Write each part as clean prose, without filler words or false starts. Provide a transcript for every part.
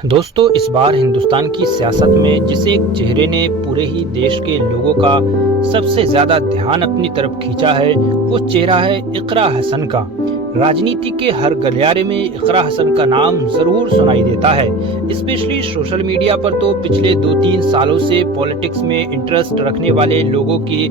दोस्तों, इस बार हिंदुस्तान की सियासत में जिस एक चेहरे ने पूरे ही देश के लोगों का सबसे ज्यादा ध्यान अपनी तरफ खींचा है, वो चेहरा है इकरा हसन का। राजनीति के हर गलियारे में इकरा हसन का नाम जरूर सुनाई देता है। स्पेशली सोशल मीडिया पर तो पिछले 2-3 सालों से पॉलिटिक्स में इंटरेस्ट रखने वाले लोगों के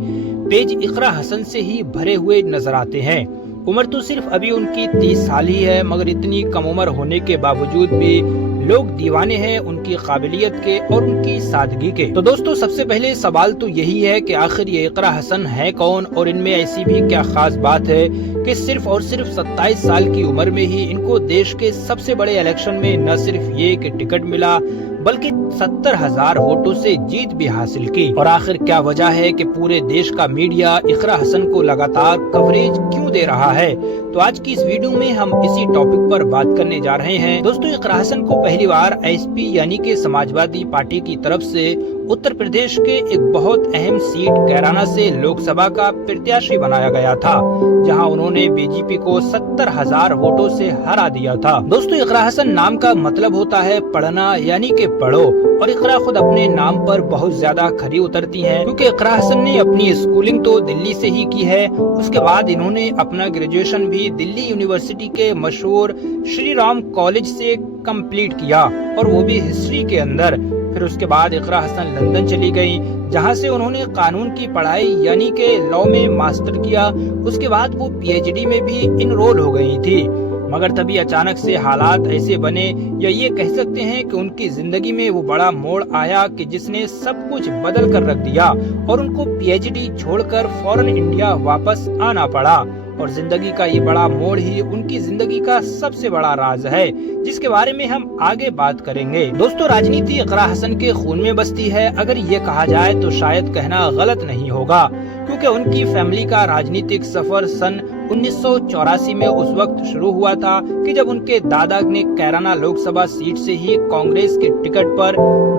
पेज इकरा हसन से ही भरे हुए नजर आते हैं। उम्र तो सिर्फ अभी उनकी 30 साल ही है, मगर इतनी कम उम्र होने के बावजूद भी लोग दीवाने हैं उनकी काबिलियत के और उनकी सादगी के। तो दोस्तों, सबसे पहले सवाल तो यही है कि आखिर ये इकरा हसन है कौन, और इनमें ऐसी भी क्या खास बात है कि सिर्फ और सिर्फ 27 साल की उम्र में ही इनको देश के सबसे बड़े इलेक्शन में न सिर्फ ये कि टिकट मिला, बल्कि 70,000 वोटों से जीत भी हासिल की। और आखिर क्या वजह है कि पूरे देश का मीडिया इकरा हसन को लगातार कवरेज क्यों दे रहा है? तो आज की इस वीडियो में हम इसी टॉपिक पर बात करने जा रहे हैं। दोस्तों, इकरा हसन को पहली बार एसपी यानी कि समाजवादी पार्टी की तरफ से उत्तर प्रदेश के एक बहुत अहम सीट कैराना से लोकसभा का प्रत्याशी बनाया गया था, जहां उन्होंने बीजेपी को 70,000 वोटों से हरा दिया था। दोस्तों, इकरा हसन नाम का मतलब होता है पढ़ना यानी कि पढ़ो, और इकरा खुद अपने नाम पर बहुत ज्यादा खरी उतरती हैं, क्योंकि इकरा हसन ने अपनी स्कूलिंग तो दिल्ली से ही की है। उसके बाद इन्होंने अपना ग्रेजुएशन भी दिल्ली यूनिवर्सिटी के मशहूर श्री राम कॉलेज से कंप्लीट किया, और वो भी हिस्ट्री के अंदर। फिर उसके बाद इकरा हसन लंदन चली गई, जहां से उन्होंने कानून की पढ़ाई यानी कि लॉ में मास्टर किया। उसके बाद वो पीएचडी में भी इनरोल हो गई थी, मगर तभी अचानक से हालात ऐसे बने, या ये कह सकते हैं कि उनकी जिंदगी में वो बड़ा मोड़ आया कि जिसने सब कुछ बदल कर रख दिया, और उनको पीएचडी छोड़कर फौरन इंडिया वापस आना पड़ा। और जिंदगी का ये बड़ा मोड़ ही उनकी जिंदगी का सबसे बड़ा राज है, जिसके बारे में हम आगे बात करेंगे। दोस्तों, राजनीति इकरा हसन के खून में बसती है, अगर ये कहा जाए तो शायद कहना गलत नहीं होगा, क्योंकि उनकी फैमिली का राजनीतिक सफर सन 1984 में उस वक्त शुरू हुआ था कि जब उनके दादा ने कैराना लोकसभा सीट से ही कांग्रेस के टिकट पर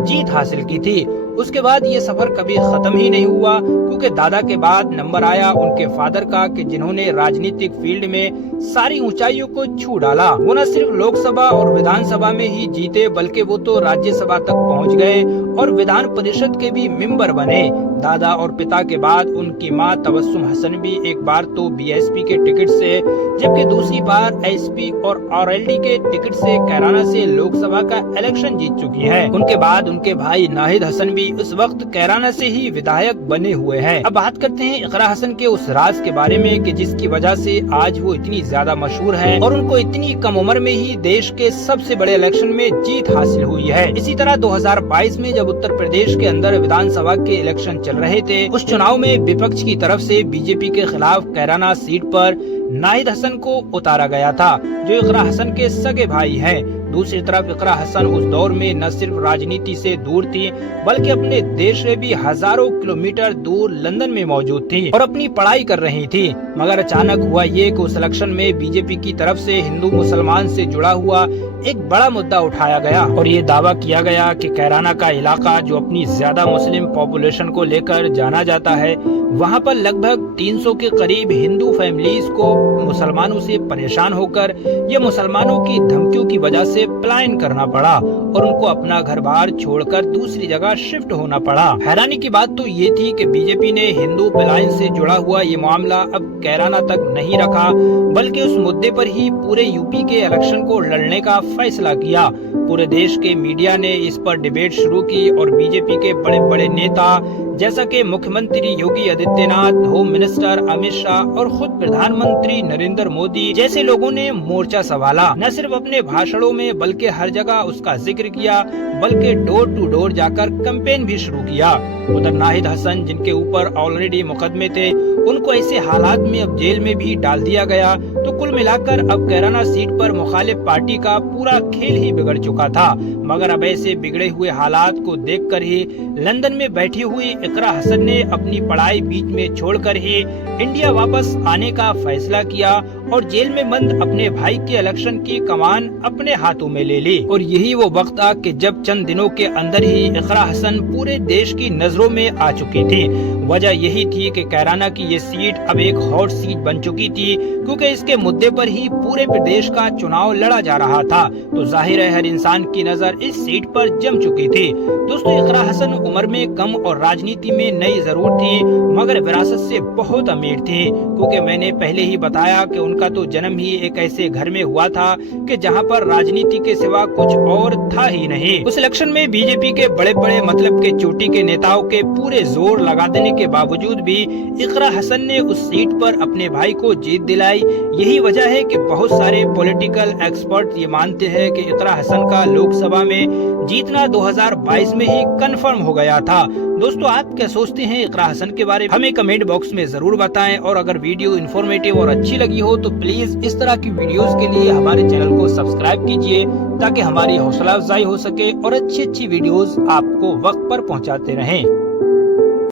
जीत हासिल की थी। उसके बाद ये सफर कभी खत्म ही नहीं हुआ, क्योंकि दादा के बाद नंबर आया उनके फादर का, कि जिन्होंने राजनीतिक फील्ड में सारी ऊंचाइयों को छू डाला। वो न सिर्फ लोकसभा और विधानसभा में ही जीते, बल्कि वो तो राज्यसभा तक पहुंच गए और विधान परिषद के भी मेंबर बने। दादा और पिता के बाद उनकी मां तबस्सुम हसन भी एक बार तो बीएसपी के टिकट से, जबकि दूसरी बार एसपी और आरएलडी के टिकट से कैराना से लोकसभा का इलेक्शन जीत चुकी हैं। उनके बाद उनके भाई नाहिद हसन भी उस वक्त कैराना से ही विधायक बने हुए हैं। अब बात करते हैं इकरा हसन के उस राज के बारे में कि जिसकी वजह से आज वो इतनी ज्यादा मशहूर है और उनको इतनी कम उम्र में ही देश के सबसे बड़े इलेक्शन में जीत हासिल हुई है। इसी तरह 2022 में जब उत्तर प्रदेश के अंदर विधानसभा के इलेक्शन चल रहे थे, उस चुनाव में विपक्ष की तरफ से बीजेपी के खिलाफ कैराना सीट पर नाहिद हसन को उतारा गया था, जो इकरा हसन के सगे भाई हैं। दूसरी तरफ इकरा हसन उस दौर में न सिर्फ राजनीति से दूर थी, बल्कि अपने देश से भी हजारों किलोमीटर दूर लंदन में मौजूद थी और अपनी पढ़ाई कर रही थी। मगर अचानक हुआ ये कि उस इलेक्शन में बीजेपी की तरफ से हिंदू मुसलमान से जुड़ा हुआ एक बड़ा मुद्दा उठाया गया, और ये दावा किया गया कि कैराना का इलाका, जो अपनी ज्यादा मुस्लिम पॉपुलेशन को लेकर जाना जाता है, वहाँ पर लगभग 300 के करीब हिंदू फैमिलीज को मुसलमानों से परेशान होकर या मुसलमानों की धमकियों की वजह से पलायन करना पड़ा, और उनको अपना घर बार छोड़कर दूसरी जगह शिफ्ट होना पड़ा। हैरानी की बात तो ये थी कि बीजेपी ने हिंदू पलायन से जुड़ा हुआ ये मामला अब कैराना तक नहीं रखा, बल्कि उस मुद्दे पर ही पूरे यूपी के इलेक्शन को लड़ने का फैसला किया। पूरे देश के मीडिया ने इस पर डिबेट शुरू की, और बीजेपी के बड़े बड़े नेता जैसा कि मुख्यमंत्री योगी आदित्यनाथ, होम मिनिस्टर अमित शाह और खुद प्रधानमंत्री नरेंद्र मोदी जैसे लोगों ने मोर्चा संभाला। न सिर्फ अपने भाषणों में बल्कि हर जगह उसका जिक्र किया, बल्कि डोर टू डोर जाकर कैंपेन भी शुरू किया। उधर नाहिद हसन, जिनके ऊपर ऑलरेडी मुकदमे थे, उनको ऐसे हालात में अब जेल में भी डाल दिया गया। तो कुल मिलाकर अब कैराना सीट पर मुखालिफ पार्टी का पूरा खेल ही बिगड़ चुका था। मगर अब ऐसे बिगड़े हुए हालात को देखकर ही लंदन में बैठी हुई इकरा हसन ने अपनी पढ़ाई बीच में छोड़कर ही इंडिया वापस आने का फैसला किया, और जेल में बंद अपने भाई के इलेक्शन की कमान अपने हाथों में ले ली। और यही वो वक्त था कि जब चंद दिनों के अंदर ही इकरा हसन पूरे देश की नजरों में आ चुकी थी। वजह यही थी कि कैराना की ये सीट अब एक हॉट सीट बन चुकी थी, क्योंकि इसके मुद्दे पर ही पूरे प्रदेश का चुनाव लड़ा जा रहा था। तो जाहिर है हर इंसान की नजर इस सीट पर जम चुकी थी। दोस्तों, इकरा हसन उम्र में कम और राजनीति में नई जरूर थी, मगर विरासत से बहुत अमीर थी, क्योंकि मैंने पहले ही बताया कि उनका तो जन्म ही एक ऐसे घर में हुआ था कि जहां पर राजनीति के सिवा कुछ और था ही नहीं। उस इलेक्शन में बीजेपी के बड़े बड़े मतलब के चोटी के नेताओं के पूरे जोर लगा देने के बावजूद भी इकरा हसन ने उस सीट पर अपने भाई को जीत दिलाई। यही वजह है कि बहुत सारे पॉलिटिकल एक्सपर्ट ये मानते हैं कि इकरा हसन का लोकसभा में जीतना 2022 में ही कंफर्म हो गया था। दोस्तों, आप क्या सोचते हैं इकरा हसन के बारे में? हमें कमेंट बॉक्स में जरूर बताएं, और अगर वीडियो इन्फॉर्मेटिव और अच्छी लगी हो तो प्लीज इस तरह की वीडियोस के लिए हमारे चैनल को सब्सक्राइब कीजिए, ताकि हमारी हौसला अफजाई हो सके और अच्छी वीडियोस आपको वक्त पर पहुंचाते रहें।